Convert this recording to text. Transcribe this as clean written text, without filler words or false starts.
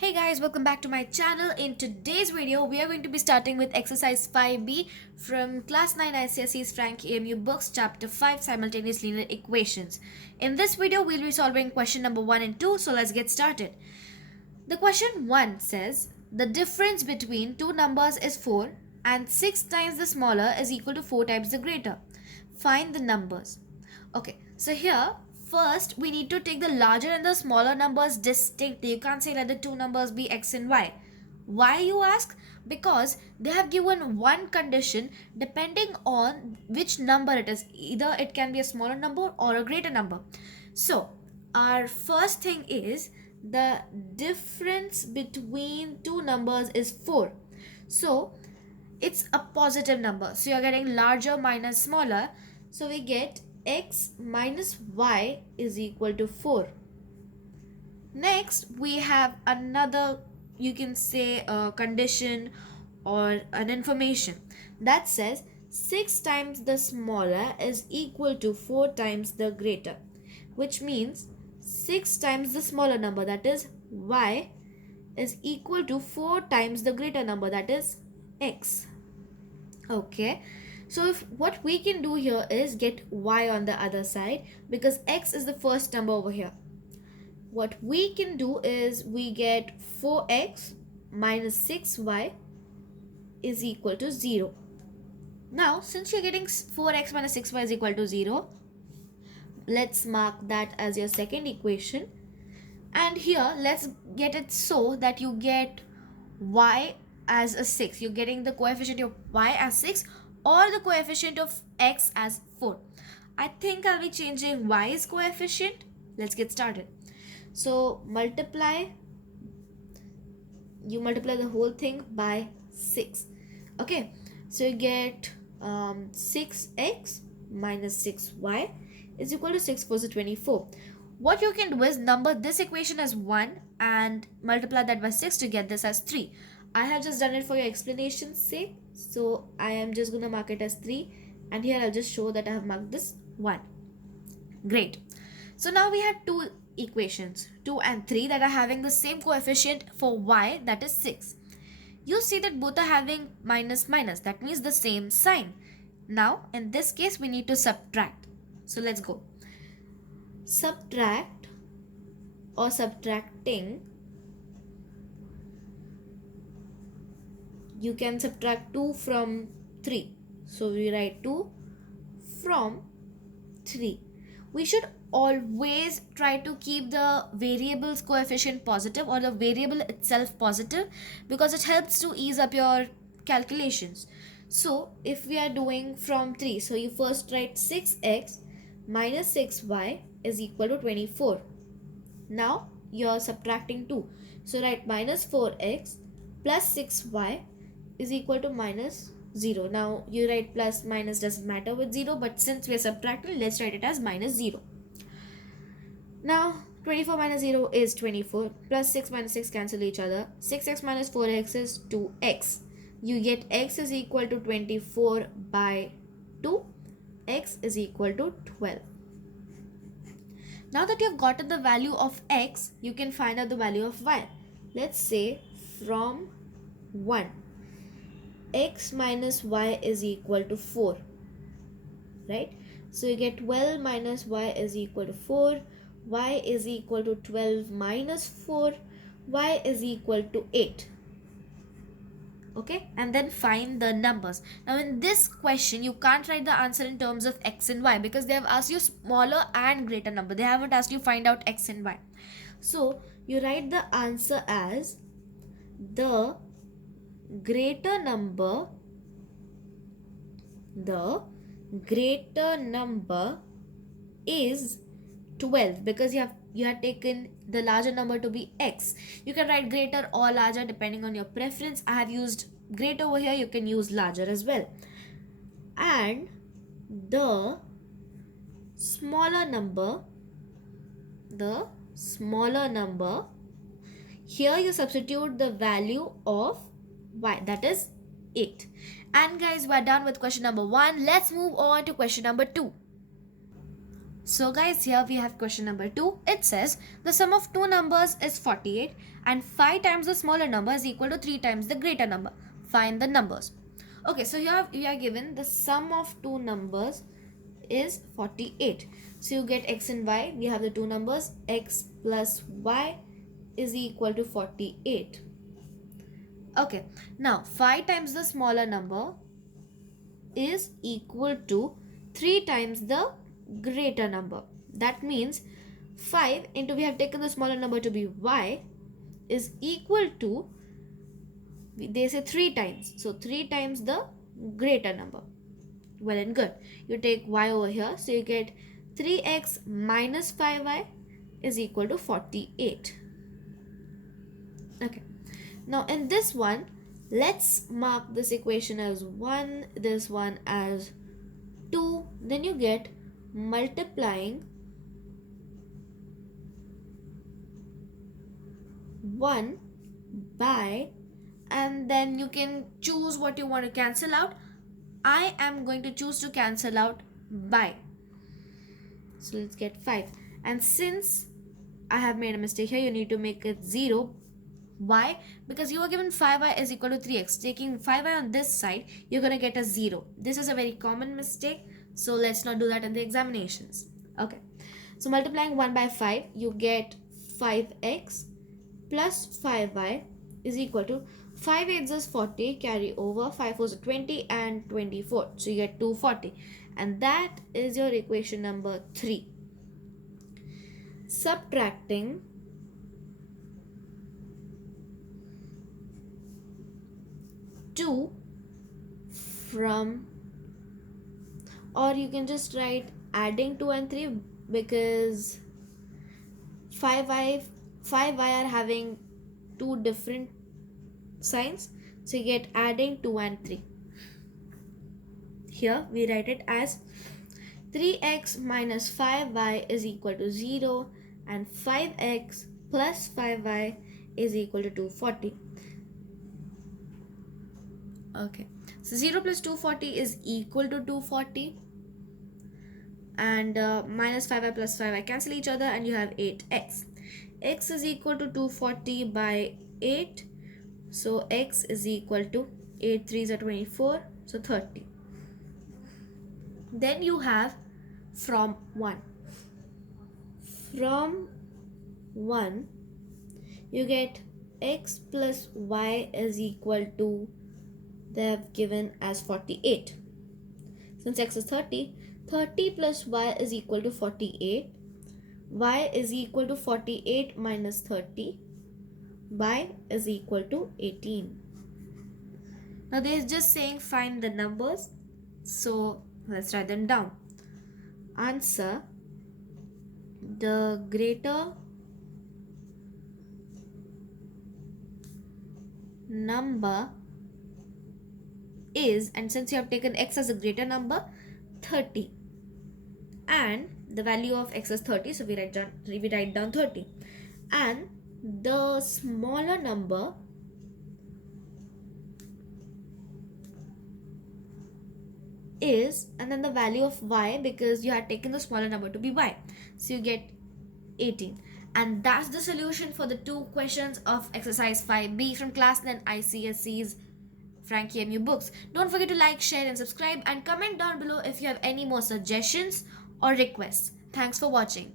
Hey guys, welcome back to my channel. In today's video, we are going to be starting with exercise 5B from class 9 ICSE's Frank EMU books, chapter 5, simultaneous linear equations. In this video, we'll be solving question number 1 and 2, so let's get started. The question 1 says, the difference between two numbers is 4 and 6 times the smaller is equal to 4 times the greater. Find the numbers. Okay, so here first we need to take the larger and the smaller numbers distinctly. You can't say let the two numbers be x and y. Why, you ask? Because they have given one condition depending on which number it is. Either it can be a smaller number or a greater number. So our first thing is the difference between two numbers is 4. So it's a positive number. So you're getting larger minus smaller. So we get x minus y is equal to 4. Next, we have another, you can say a condition or an information that says 6 times the smaller is equal to 4 times the greater, which means 6 times the smaller number, that is y, is equal to 4 times the greater number, that is x. Okay, so if what we can do here is get y on the other side, because x is the first number over here. What we can do is we get 4x minus 6y is equal to 0. Now since you're getting 4x minus 6y is equal to 0, let's mark that as your second equation, and here let's get it so that you get y as a 6. You're getting the coefficient of y as 6 or the coefficient of x as 4. I think I'll be changing y's coefficient. Let's get started. So you multiply the whole thing by 6. Okay, so you get 6x minus 6y is equal to 6 4 24. What you can do is number this equation as 1 and multiply that by 6 to get this as 3. I have just done it for your explanation's sake, so I am just going to mark it as 3, and here I'll just show that I have marked this 1. Great. So now we have two equations, 2 and 3, that are having the same coefficient for y, that is 6. You see that both are having minus minus, that means the same sign. Now in this case we need to subtract. So let's go. Subtract or subtracting, you can subtract 2 from 3. So we write 2 from 3. We should always try to keep the variable's coefficient positive or the variable itself positive, because it helps to ease up your calculations. So if we are doing from 3, so you first write 6x minus 6y is equal to 24. Now you're subtracting 2. So write minus 4x plus 6y is equal to minus 0. Now you write plus minus doesn't matter with 0, but since we are subtracting, let's write it as minus 0. Now 24 minus 0 is 24, plus 6 minus 6 cancel each other. 6x minus 4x is 2x. You get x is equal to 24 by 2. X is equal to 12. Now that you have gotten the value of x, you can find out the value of y. Let's say from 1, x minus y is equal to 4, right? So you get 12 minus y is equal to 4, y is equal to 12 minus 4, y is equal to 8. Okay, and then find the numbers. Now in this question you can't write the answer in terms of x and y, because they have asked you smaller and greater number. They haven't asked you find out x and y. So you write the answer as the greater number is 12, because you have taken the larger number to be x. You can write greater or larger depending on your preference. I have used greater over here, you can use larger as well. And the smaller number, here you substitute the value of y, that is 8. And guys, we're done with question number 1. Let's move on to question number 2. So guys, here we have question number 2. It says the sum of two numbers is 48 and 5 times the smaller number is equal to 3 times the greater number. Find the numbers. Okay, so here we are given the sum of two numbers is 48. So you get x and y. We have the two numbers x plus y is equal to 48. Okay, now 5 times the smaller number is equal to 3 times the greater number. That means 5 into, we have taken the smaller number to be y, is equal to, they say 3 times. So 3 times the greater number. Well and good. You take y over here. So you get 3x minus 5y is equal to 48. Okay. Now in this one, let's mark this equation as 1, this one as 2. Then you get multiplying 1 by, and then you can choose what you want to cancel out. I am going to choose to cancel out by. So let's get 5. And since I have made a mistake here, you need to make it 0. Why? Because you are given 5y is equal to 3x. Taking 5y on this side, you're going to get a 0. This is a very common mistake. So let's not do that in the examinations. Okay. So multiplying 1 by 5, you get 5x plus 5y is equal to 5 8s is 40, carry over 5 4s is 20 and 24. So you get 240. And that is your equation number 3. Subtracting 2 from, or you can just write adding 2 and 3, because 5y are having two different signs. So you get adding 2 and 3. Here we write it as 3x minus 5y is equal to 0 and 5x plus 5y is equal to 240. Okay, so 0 plus 240 is equal to 240, and minus 5y plus 5y cancel each other and you have 8x. X is equal to 240 by 8, so x is equal to 8 3s are 24, so 30. Then you have from 1. From 1 you get x plus y is equal to, they have given as 48. Since x is 30, 30 plus y is equal to 48. Y is equal to 48 minus 30. Y is equal to 18. Now they are just saying find the numbers. So let's write them down. Answer: the greater number is, and since you have taken x as a greater number, 30, and the value of x is 30, so we write down 30, and the smaller number is, and then the value of y, because you had taken the smaller number to be y, so you get 18. And that's the solution for the 2 questions of exercise 5B from class 9 ICSE's Frank EMU books. Don't forget to like, share and subscribe, and comment down below if you have any more suggestions or requests. Thanks for watching.